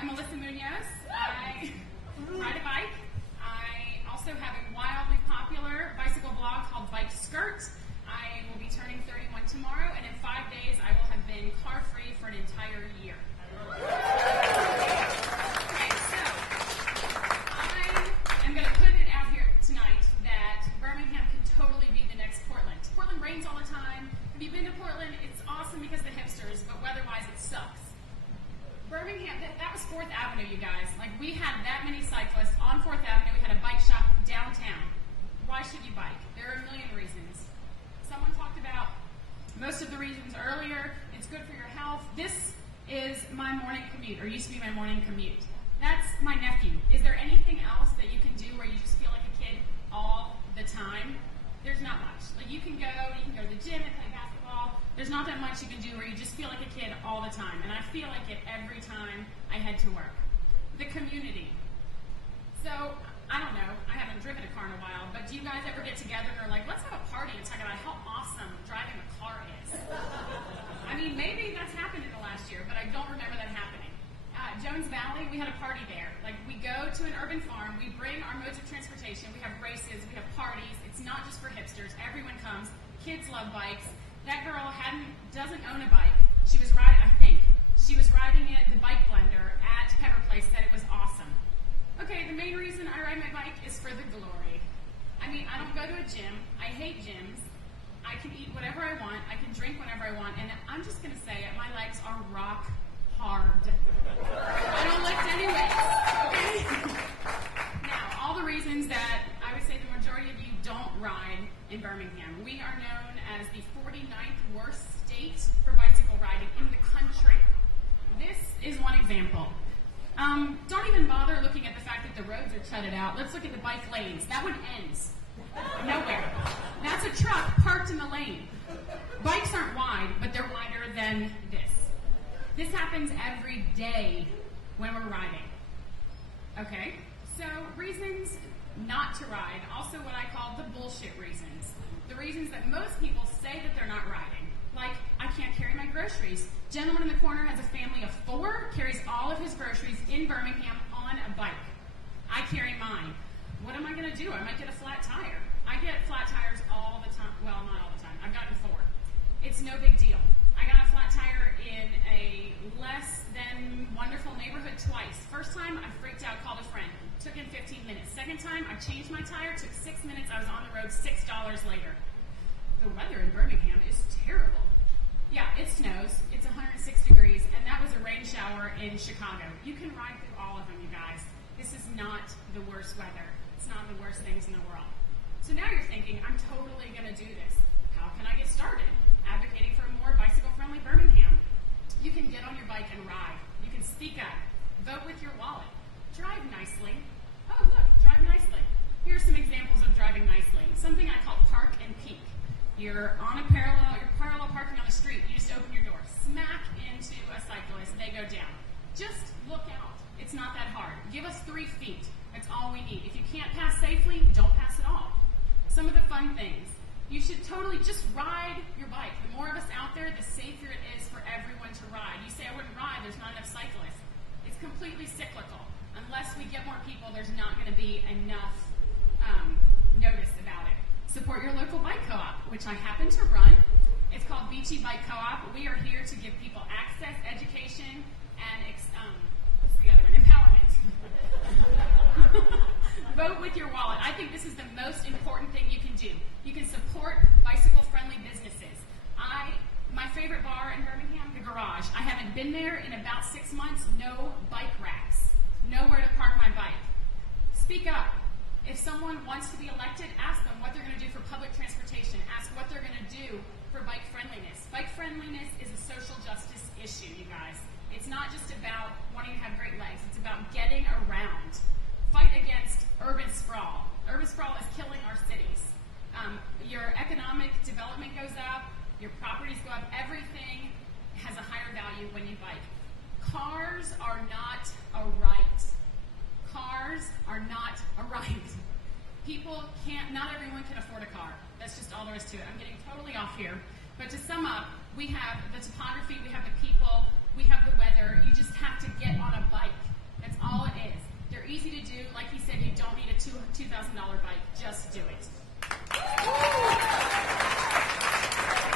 I ride a bike. I also have a wildly popular bicycle blog called Bike Skirt. I will be turning 31 tomorrow, and in 5 days I will have been car-free for an entire year. Okay, so I am going to put it out here tonight that Birmingham can totally be the next Portland. Portland rains all the time. Have you been to Portland? It's awesome because of the hipsters, but weather-wise it sucks. Birmingham, that was 4th Avenue, you guys. Like, we had that many cyclists on 4th Avenue. We had a bike shop downtown. Why should you bike? There are a million reasons. Someone talked about most of the reasons earlier. It's good for your health. This is my morning commute, or used to be my morning commute. That's my nephew. Is there anything else that you can do where you just feel like a kid all the time? There's not much. Like, you can go to the gym and play basketball. There's not that much you can do where you just feel like a kid all the time. And I feel like it every time I head to work. The community. So, I don't know. I haven't driven a car in a while, but do you guys ever get together and are like, let's have a party and talk about how awesome driving a car is? I mean, maybe that's happened in the last year, but I don't remember that happening. Jones Valley, we had a party there. Like, we go to an urban farm, we bring our modes of transportation, we have races, we have parties. It's not just for hipsters. Everyone comes. Kids love bikes. That girl doesn't own a bike. She was riding it, the bike blender at Pepper Place, said it was awesome. Okay, the main reason I ride my bike is for the glory. I mean, I don't go to a gym. I hate gyms. I can eat whatever I want. I can drink whenever I want. And I'm just going to say it, my legs are rock hard. I don't lift anyways, okay? Now, all the reasons that I would say the majority of you don't ride in Birmingham. We are known as the 49th worst state for bicycle riding in the country. This is one example. Don't even bother looking at the fact that the roads are shutted out. Let's look at the bike lanes. That one ends nowhere. That's a truck parked in the lane. Bikes aren't wide, but they're wider than this. This happens every day when we're riding. Okay? So, reasons not to ride, also what I call the bullshit reasons. The reasons that most people say that they're not riding. Like, I can't carry my groceries. Gentleman in the corner has a family of 4, carries all of his groceries in Birmingham on a bike. I carry mine. What am I going to do? I might get a flat tire. I get flat tires all the time. Well, not all the time. I've gotten 4. It's no big deal. I got a flat tire in a less than wonderful neighborhood twice. First time, I freaked out, called a friend. Took him 15 minutes. Second time, I changed my tire, took 6 minutes. I was on the road $6 later. The weather in Birmingham is terrible. Yeah, it snows. It's 106 degrees, and that was a rain shower in Chicago. You can ride through all of them, you guys. This is not the worst weather. It's not the worst things in the world. So now you're thinking, I'm totally going to do this. How can I get started? Advocating for a more bicycle-friendly Birmingham. You can get on your bike and ride. You can speak up. Vote with your wallet. Drive nicely. Oh, look, drive nicely. Here are some examples of driving nicely. Something I call park and peek. You're parallel parking on the street. You just open your door, smack into a cyclist, they go down. Just look out. It's not that hard. Give us 3 feet. That's all we need. If you can't pass safely, don't pass at all. Some of the fun things. You should totally just ride your bike. The more of us out there, the safer it is for everyone to ride. You say, I wouldn't ride, there's not enough cyclists. It's completely cyclical. Unless we get more people, there's not going to be enough notice about it. Support your local bike co-op, which I happen to run. It's called Beachy Bike Co-op. We are here to give people access, education, and what's the other one? Empowerment. Vote with your wallet. I think this is the most important thing you can do. You can support bicycle-friendly businesses. My favorite bar in Birmingham, the Garage. I haven't been there in about 6 months. No bike racks. Nowhere to park my bike. Speak up. If someone wants to be elected, ask them what they're going to do for public transportation. Ask what they're going to do for bike friendliness. Bike friendliness is a social justice issue, you guys. It's not just about wanting to have great legs. It's about getting around. Fight against urban sprawl. Urban sprawl is killing our cities. Your economic development goes up. Your properties go up. Everything has a higher value when you bike. Cars are not a right. Cars are not a right. Not everyone can afford a car. That's just all there is to it. I'm getting totally off here. But to sum up, we have the topography, we have the people, we have the weather. You just have to get on a bike. $2,000 bike, just do it.